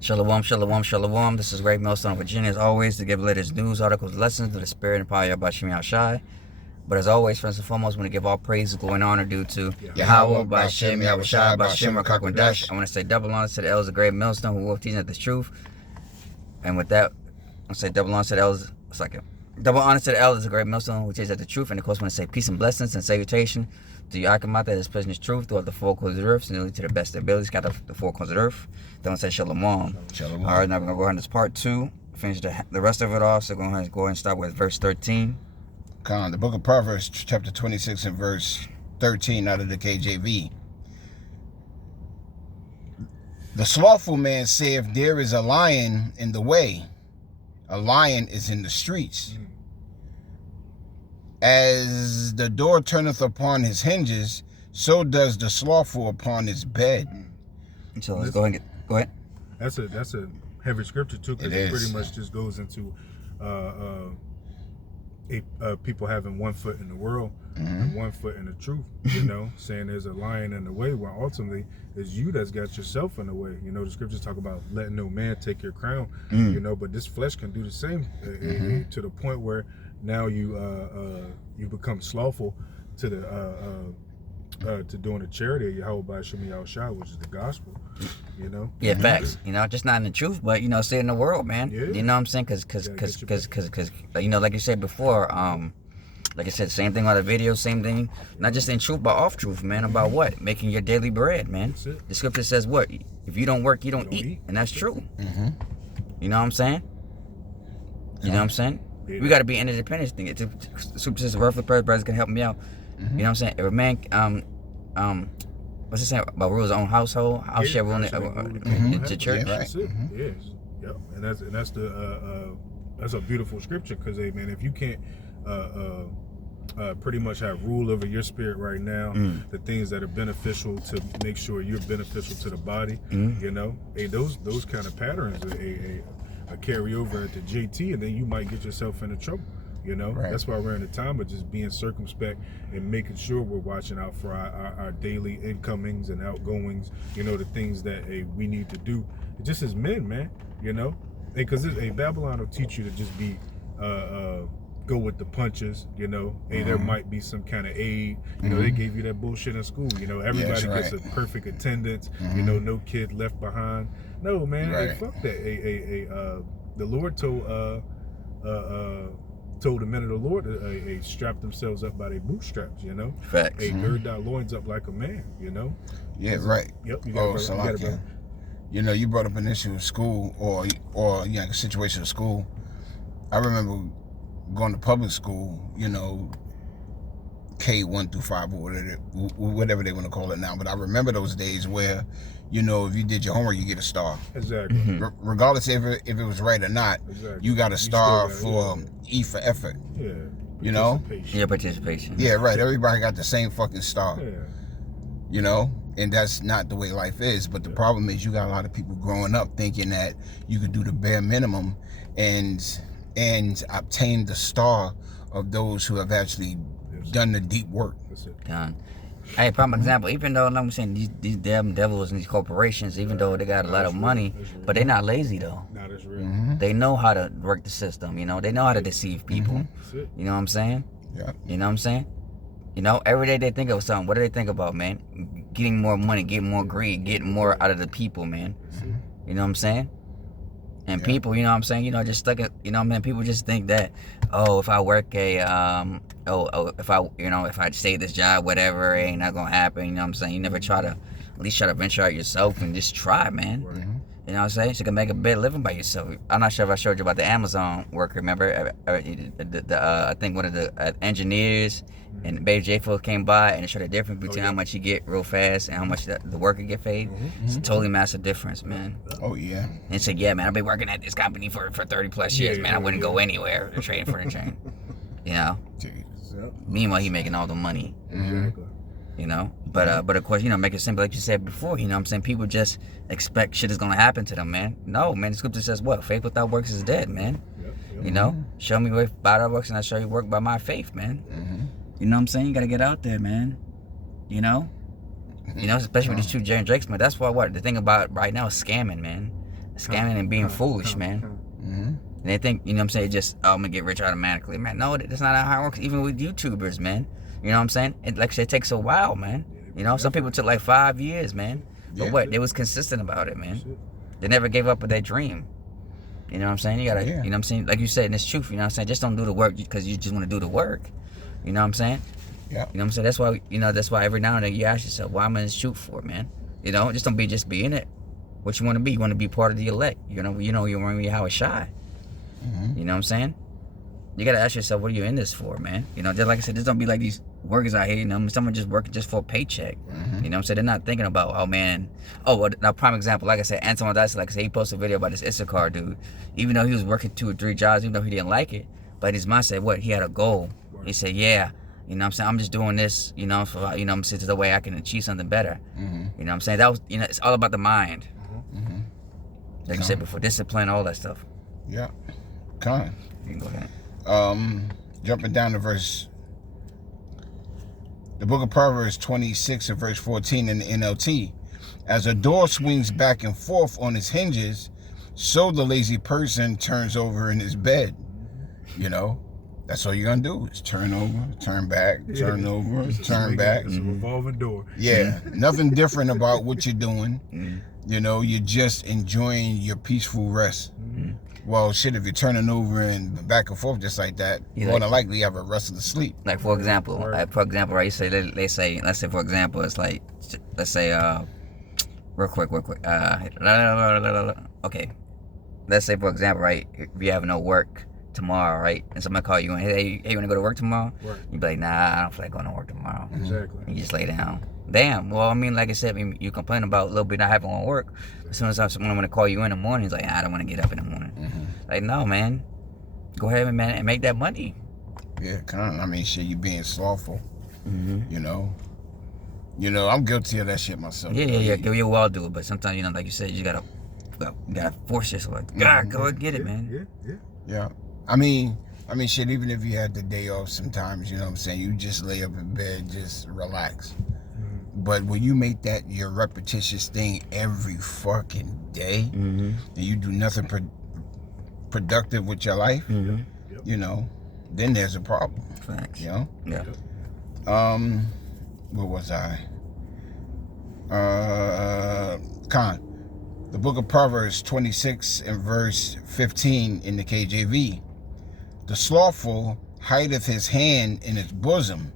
Shalom, shalom, shalom. This is Ray Millstone, Virginia, as always, to give latest news, articles, lessons to the spirit and power of Bashim Shai. But as always, first and foremost, I want to give all praise, glory, and honor due to Yahweh, Bashim, Yahweh Shai, Bashim, Rakakwadash. I want to say double honor to the elders of Great Millstone who will teaching us the truth. And with that, I want to say double honor to the elders. Double honor to the elders of Great Millstone who teach us the truth. And of course, I want to say peace and blessings and salutation to Yakamata that is preaching his truth throughout the four corners of the earth, nearly to the best of their abilities, got the four corners of the earth. Then I say shalom. Shalom. All right, now we're going to go on this part 2, finish the rest of it off. So we're going to go ahead and start with verse 13. The book of Proverbs, chapter 26 and verse 13 out of the KJV. The slothful man saith, there is a lion in the way. A lion is in the streets. As the door turneth upon his hinges, so does the slothful upon his bed. So let's go ahead. Go ahead. That's a heavy scripture too, because it pretty much just goes into people having one foot in the world and one foot in the truth. You know, saying there's a lion in the way, when ultimately it's you that's got yourself in the way. You know, the scriptures talk about letting no man take your crown. You know, but this flesh can do the same to the point where now you become slothful to the to doing the charity of Yahweh by Shemi Yahushua, which is the gospel. You know. Yeah, facts. You know, just not in the truth, but you know, say in the world, man. Yeah. You know what I'm saying? Because you know, like you said before, like I said, same thing on the video, same thing, not just in truth, but off truth, man. About what? Making your daily bread, man. That's it. The scripture says what? If you don't work, you don't eat. And that's true. You know what I'm saying? You know what I'm saying? Yeah. We got to be interdependent. The scripture says, "Worthful brothers can help me out." You know what I'm saying? If a man, what's it saying about rules his own household? How shall rule the church? Yeah, That's it. Yes. Yep. And that's that's a beautiful scripture, because hey man, if you can't pretty much have rule over your spirit right now, the things that are beneficial to make sure you're beneficial to the body, you know, hey, those kind of patterns a carry over into JT, and then you might get yourself into trouble. You know, that's why we're in a time of just being circumspect and making sure we're watching out for our daily incomings and outgoings, you know, the things that we need to do just as men, man, you know, because Babylon will teach you to just be go with the punches, you know. Hey, there might be some kind of aid, you know. They gave you that bullshit in school, you know. Everybody gets a perfect attendance, you know, no kid left behind. No, man, hey, fuck that. The Lord told the men of the Lord to strap themselves up by their bootstraps, you know. Facts. Gird thy loins up like a man, you know. Yeah, right. Yep. You know, you brought up an issue of school or a situation of school. I remember going to public school, you know, K1 through 5 or whatever they want to call it now. But I remember those days where, you know, if you did your homework, you get a star. Exactly. Regardless if it was right or not, you got a star for E for effort. Yeah. You know? Yeah, participation. Yeah, right. Everybody got the same fucking star. Yeah. You know? And that's not the way life is. But the problem is you got a lot of people growing up thinking that you could do the bare minimum and obtain the star of those who have actually done the deep work. That's it. Done. Hey, prime example, even though, like I'm saying, these damn devils and these corporations, even though they got a lot of money, but they're not lazy, though. Nah, that's real. They know how to work the system, you know. They know how to deceive people. That's it. You know what I'm saying? Yeah. You know what I'm saying? You know, every day they think of something. What do they think about, man? Getting more money, getting more greed, getting more out of the people, man. You know what I'm saying? And people, you know what I'm saying, you know, just stuck at, you know what I mean, people just think that, oh, if I work if I stay at this job, whatever, it ain't not gonna happen, you know what I'm saying? You never try to, at least try to venture out yourself and just try, man. You know what I'm saying? So you can make a better living by yourself. I'm not sure if I showed you about the Amazon worker, remember? I think one of the engineers and Baby J-Fo came by and it showed the difference between how much you get real fast and how much the worker get paid. It's a totally massive difference, man. Oh, yeah. And he said, yeah, man, I've been working at this company for 30 plus years, man. I wouldn't go anywhere trading for the train. You know? Meanwhile, he making all the money. Exactly. You know? But of course, you know, make it simple, like you said before, you know what I'm saying? People just expect shit is gonna happen to them, man. No, man, the scripture says what? Faith without works is dead, man. You know? Show me by thy works and I show you work by my faith, man. You know what I'm saying? You gotta get out there, man. You know? You know, especially with these two Jerry and Drakes, man. That's why the thing about right now is scamming, man. Scamming and being foolish, man. Mm-hmm. And they think, you know what I'm saying, just, oh, I'm going to get rich automatically. Man, no, that's not how it works. Even with YouTubers, man. You know what I'm saying? Like I said, it takes a while, man. You know, some people took like 5 years, man. But what? They was consistent about it, man. They never gave up with their dream. You know what I'm saying? You gotta, you know what I'm saying? Like you said, and it's truth, you know what I'm saying? Just don't do the work because you just want to do the work. You know what I'm saying? Yeah. You know what I'm saying? That's why every now and then you ask yourself, why am I in this shoot for, man? You know, just don't be in it. What you want to be? You want to be part of the elect. You want to be how it's shy. Mm-hmm. You know what I'm saying? You gotta ask yourself, what are you in this for, man? You know, just like I said, just don't be like these workers out here. You know, someone just working just for a paycheck. Mm-hmm. You know what I'm saying? They're not thinking about, oh man. Oh, well, now prime example, like I said, Antoine Dyson, like I said, he posted a video about this Issachar dude. Even though he was working 2 or 3 jobs, even though he didn't like it, but in his mindset, what? He had a goal. He said, yeah. You know what I'm saying? I'm just doing this, you know, for, you know what I'm saying, to the way I can achieve something better. Mm-hmm. You know what I'm saying? That was, you know, it's all about the mind. Mm-hmm. Like you said before, discipline, all that stuff. Yeah. Con. You can go ahead. Jumping down to the book of Proverbs 26 and verse 14 in the NLT. As a door swings back and forth on its hinges, so the lazy person turns over in his bed. You know, that's all you're going to do is turn over, turn back, turn over, turn back. It's a revolving door. Yeah, nothing different about what you're doing. You know, you're just enjoying your peaceful rest. Well, shit, if you're turning over and back and forth just like that, more than likely you have a restless sleep. Like, for example, right, you say, let's say, for example, it's like, let's say, real quick, okay. Let's say, for example, right, if you have no work tomorrow, right, and somebody call you and, hey, you want to go to work tomorrow? Right. You be like, nah, I don't feel like going to work tomorrow. Exactly. And you just lay down. Damn. Well, I mean, like I said, you complain about a little bit not having on work. As soon as someone want to call you in the morning, he's like, I don't want to get up in the morning. Like, no, man. Go ahead, man, and make that money. Yeah, I mean, shit, you being slothful. You know, I'm guilty of that shit myself. Yeah. You all do it, but sometimes, you know, like you said, you gotta force yourself. Like, God, go and get it, man. Yeah. I mean, shit, even if you had the day off sometimes, you know what I'm saying, you just lay up in bed, just relax. But when you make that your repetitious thing every fucking day, and you do nothing productive with your life, you know, then there's a problem. Facts. You know? Yeah. Where was I? The book of Proverbs 26 and verse 15 in the KJV. The slothful hideth his hand in his bosom.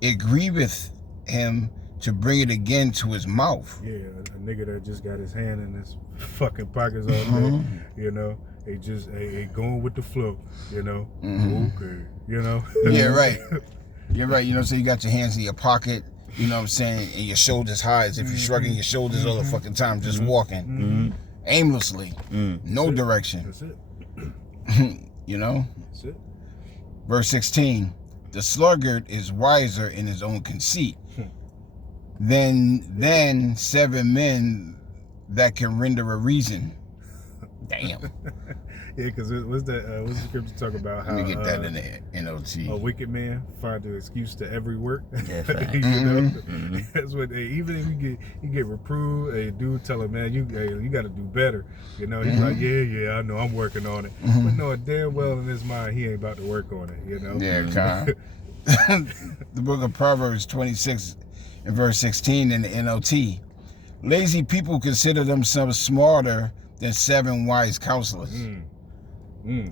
It grieveth him to bring it again to his mouth. Yeah, a nigga that just got his hand in his fucking pockets all day, you know, they just going with the flow, you know. Okay, you know. Yeah, right. You're right. You know, so you got your hands in your pocket, you know what I'm saying, and your shoulders high as if you're shrugging your shoulders all the fucking time, just walking aimlessly, no direction. That's it. You know. That's it. Verse 16. The sluggard is wiser in his own conceit than 7 men that can render a reason. Damn. Yeah, because what's the scripture talk about? How, Let me get that in the NLT. A wicked man find an excuse to every work. Yeah, you know? That's what. Even if you get reproved, a dude tell him, man, you got to do better. You know, he's like, yeah, I know, I'm working on it. But no, damn well in his mind, he ain't about to work on it. You know. Yeah, Kyle. The book of Proverbs 26 and verse 16 in the NLT. Lazy people consider themselves smarter than 7 wise counselors.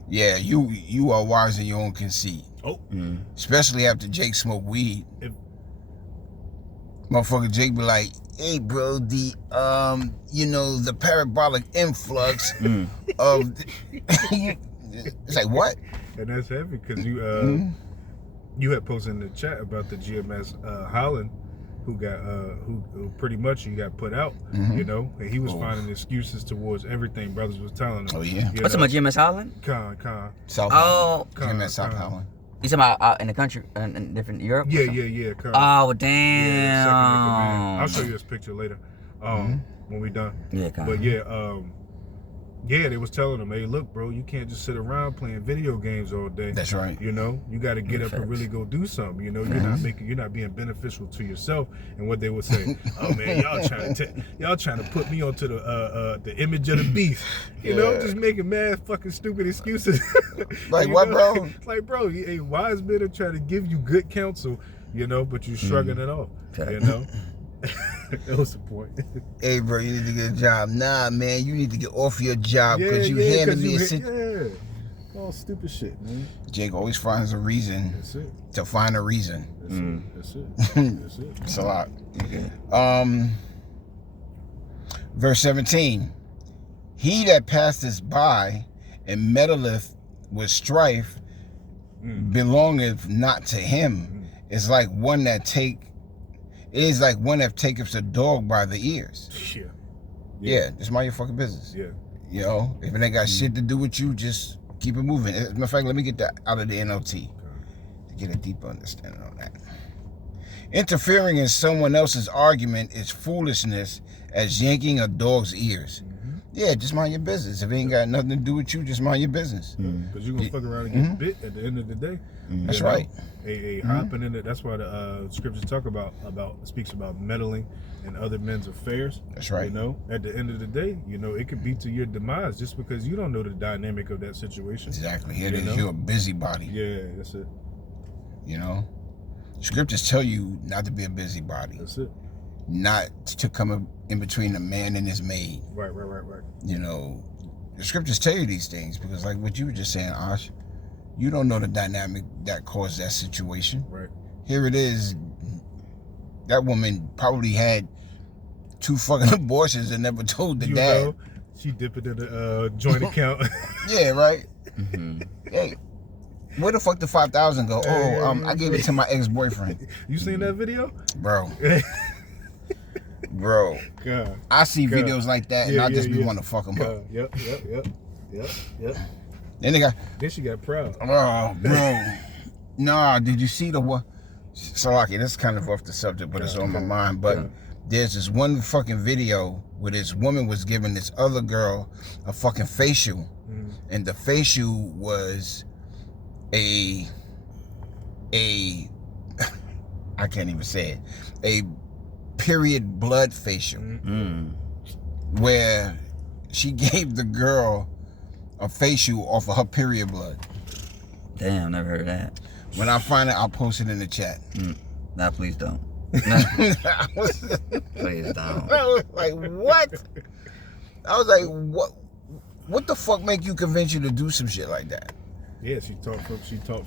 Yeah, you are wise in your own conceit. Oh. Especially after Jake smoked weed. Motherfucker Jake be like, hey bro, the the parabolic influx of it's like, what? And that's heavy because you had posted in the chat about the GMS Holland who got who pretty much he got put out, you know, and he was finding excuses towards everything brothers was telling him. Oh yeah. What's about GMS Holland? Con. South Oh, GMS South Holland. You talking about out in the country, in different Europe? Yeah. Con. Oh, damn. Yeah, second in command. I'll show you this picture later, when we done. Yeah, con. But yeah, Yeah, they was telling him, hey, look, bro, you can't just sit around playing video games all day. That's right. You know, you got to get up and really go do something. You know, you're not being beneficial to yourself. And what they would say, oh man, y'all trying to put me onto the image of the beast. You know, just making mad fucking stupid excuses. Like what, bro? Like, bro, a wise men are trying to give you good counsel. You know, but you're shrugging it off. Okay. You know. That was the point. Hey, bro, you need to get a job. Nah, man, you need to get off your job because you handed me a situation. Yeah. All stupid shit, man. Jake always finds a reason to find a reason. That's it. That's it. It's a lot. Verse 17. He that passeth by and meddleth with strife belongeth not to him. It's like one that taketh a dog by the ears. Yeah, just mind your fucking business. Yeah. You know, if it ain't got shit to do with you, just keep it moving. As a matter of fact, let me get that out of the NLT to get a deeper understanding on that. Interfering in someone else's argument is foolishness as yanking a dog's ears. Yeah, just mind your business. If it ain't got nothing to do with you, just mind your business. Because you're going to fuck around and get bit at the end of the day. That's right. Hopping in it. That's why the scriptures talk speaks about meddling in other men's affairs. That's right. You know, at the end of the day, you know, it could be to your demise just because you don't know the dynamic of that situation. Exactly. Here it is. You're a busybody. Yeah, that's it. You know, scriptures tell you not to be a busybody. That's it. Not to come in between a man and his maid. Right. You know, the scriptures tell you these things because, like what you were just saying, Ash, you don't know the dynamic that caused that situation. Right. Here it is. That woman probably had 2 fucking abortions and never told the dad. Know, she dipped it in the joint account. Yeah, right. Hey, where the fuck the 5,000 go? I gave it to my ex-boyfriend. You seen that video, bro? Bro, God. I see videos like that, and I just be want to fuck them up. Yep. Then she got proud. Oh, bro. Nah, did you see the what? Salaki, this is kind of off the subject, but it's on my mind. But there's this one fucking video where this woman was giving this other girl a fucking facial, and the facial was a I can't even say it, a period blood facial, where she gave the girl a facial off of her period blood. Damn, never heard of that. When I find it, I'll post it in the chat. Nah, please don't. Please don't. I was like, what? I was like, what the fuck make you convince you to do some shit like that? Yeah, she talked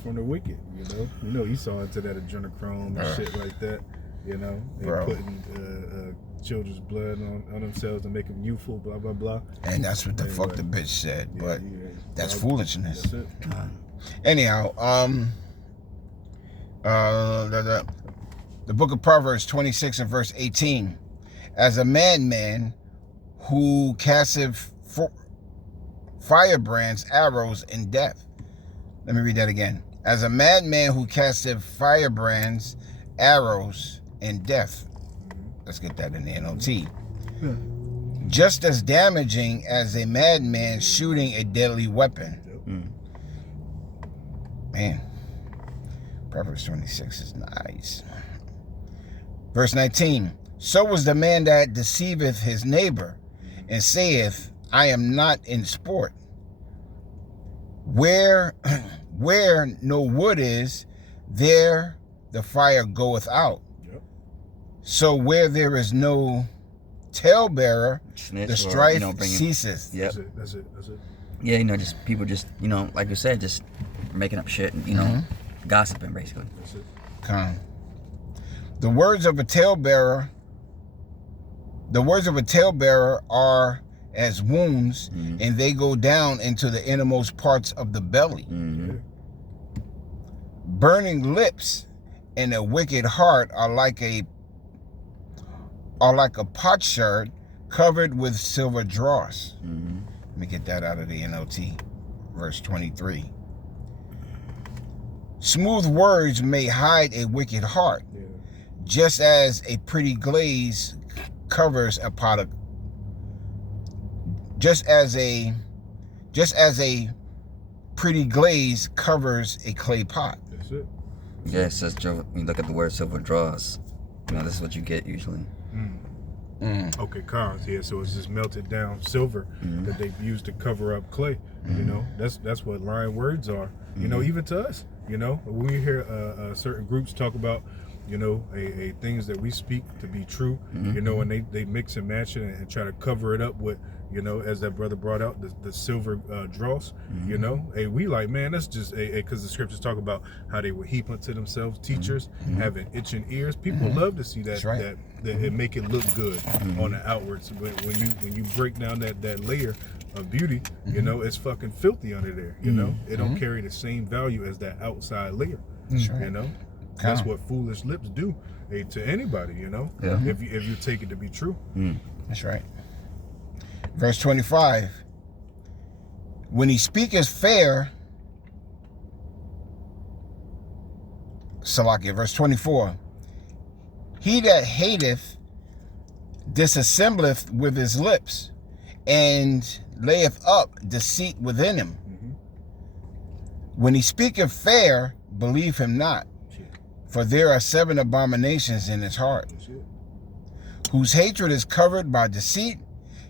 from the wicked, you know. You saw into that adrenochrome and shit like that, you know. They putting children's blood on themselves to make them youthful, blah blah blah. And that's what the fuck the bitch said, but that's foolishness. That's it. Anyhow, the book of Proverbs 26 and verse 18, as a madman who casteth firebrands, arrows, and death. Let me read that again. As a madman who casteth firebrands, arrows, and death. Let's get that in the NLT. Just as damaging as a madman shooting a deadly weapon. Man, Proverbs 26 is nice. Verse 19. So was the man that deceiveth his neighbor, and saith, I am not in sport. Where no wood is, there the fire goeth out. So where there is no talebearer, the strife ceaseth. Yep. That's it. Yeah, just people like you said, just making up shit and, gossiping basically. That's it. Come. The words of a talebearer are as wounds, and they go down into the innermost parts of the belly. Burning lips and a wicked heart are like a potsherd covered with silver dross. Let me get that out of the NLT, verse 23. Smooth words may hide a wicked heart, just as a pretty glaze covers a pot of just as a pretty glaze covers a clay pot. That's it. Yeah, it says, you look at the word silver draws. You know, this is what you get usually. Okay, cars. Yeah, so it's just melted down silver that they've used to cover up clay. You know, that's what lying words are. You know, even to us. You know, when we hear certain groups talk about, you know, a things that we speak to be true. You know, and they mix and match it and try to cover it up with, you know, as that brother brought out, the silver dross. You know, hey, we like, man, that's just because the scriptures talk about how they were heap unto themselves teachers, having itching ears. People love to see that, right. that it make it look good on the outwards. But when you break down that layer of beauty, you know, it's fucking filthy under there. You know, it don't carry the same value as that outside layer. That's right. You know, that's what foolish lips do, to anybody. You know, if you take it to be true. That's right. Verse 25. When he speaketh fair, Salakia, verse 24. He that hateth disassembleth with his lips, and layeth up deceit within him. When he speaketh fair, believe him not, for there are 7 abominations in his heart. Whose hatred is covered by deceit,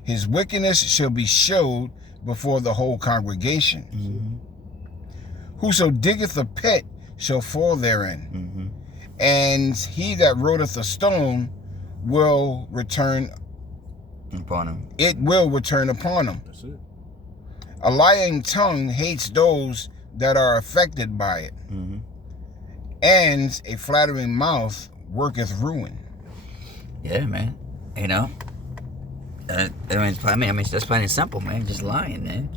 his wickedness shall be showed before the whole congregation. Whoso diggeth a pit shall fall therein, and he that rolleth a stone will return Upon him. It will return upon him. That's it. A lying tongue hates those that are affected by it, and a flattering mouth worketh ruin. Yeah, man. You know, I mean, that's plain and simple, man. Just lying, man.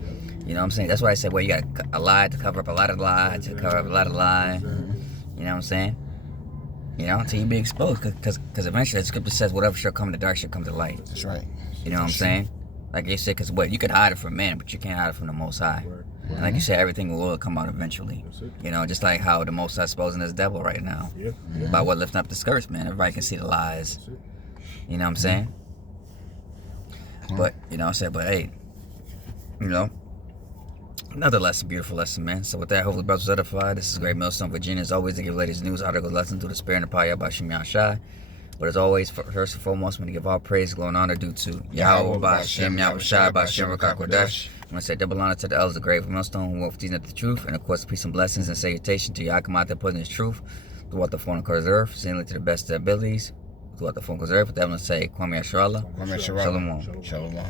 You know what I'm saying? That's why I said, well, you got a lie to cover up a lot of lies, to cover up a lot of lies. You know what I'm saying? You know, until you be exposed, because eventually the scripture says, whatever shall come to dark shall come to light. That's right. You know what I'm saying? Like you said, because what, you could hide it from men, but you can't hide it from the Most High. And like you said, everything will come out eventually. You know, just like how the Most High is exposing this devil right now. By what, lifting up the skirts, man. Everybody can see the lies. You know what I'm saying? But, you know what I'm saying? But hey, you know, another lesson, beautiful lesson, man. So with that, hopefully brothers edified. This is Great Millstone, Virginia. As always, to give ladies news, articles, lessons through the spirit and the power by Shem Shai. But as always, first and foremost, when to give all praise, glory, and honor due to Yahweh, by Shem Shai, by Shem Kodesh. I'm going to say double honor to the elders of the Great Millstone who walk teaching the truth. And of course, peace and blessings and salutation to Yakimat that put in his truth throughout the four corners of the earth, seemingly to the best of their abilities, throughout the four corners of the earth. But that I'm going to say, Kwame Yasharallah. Shalom. Shalom.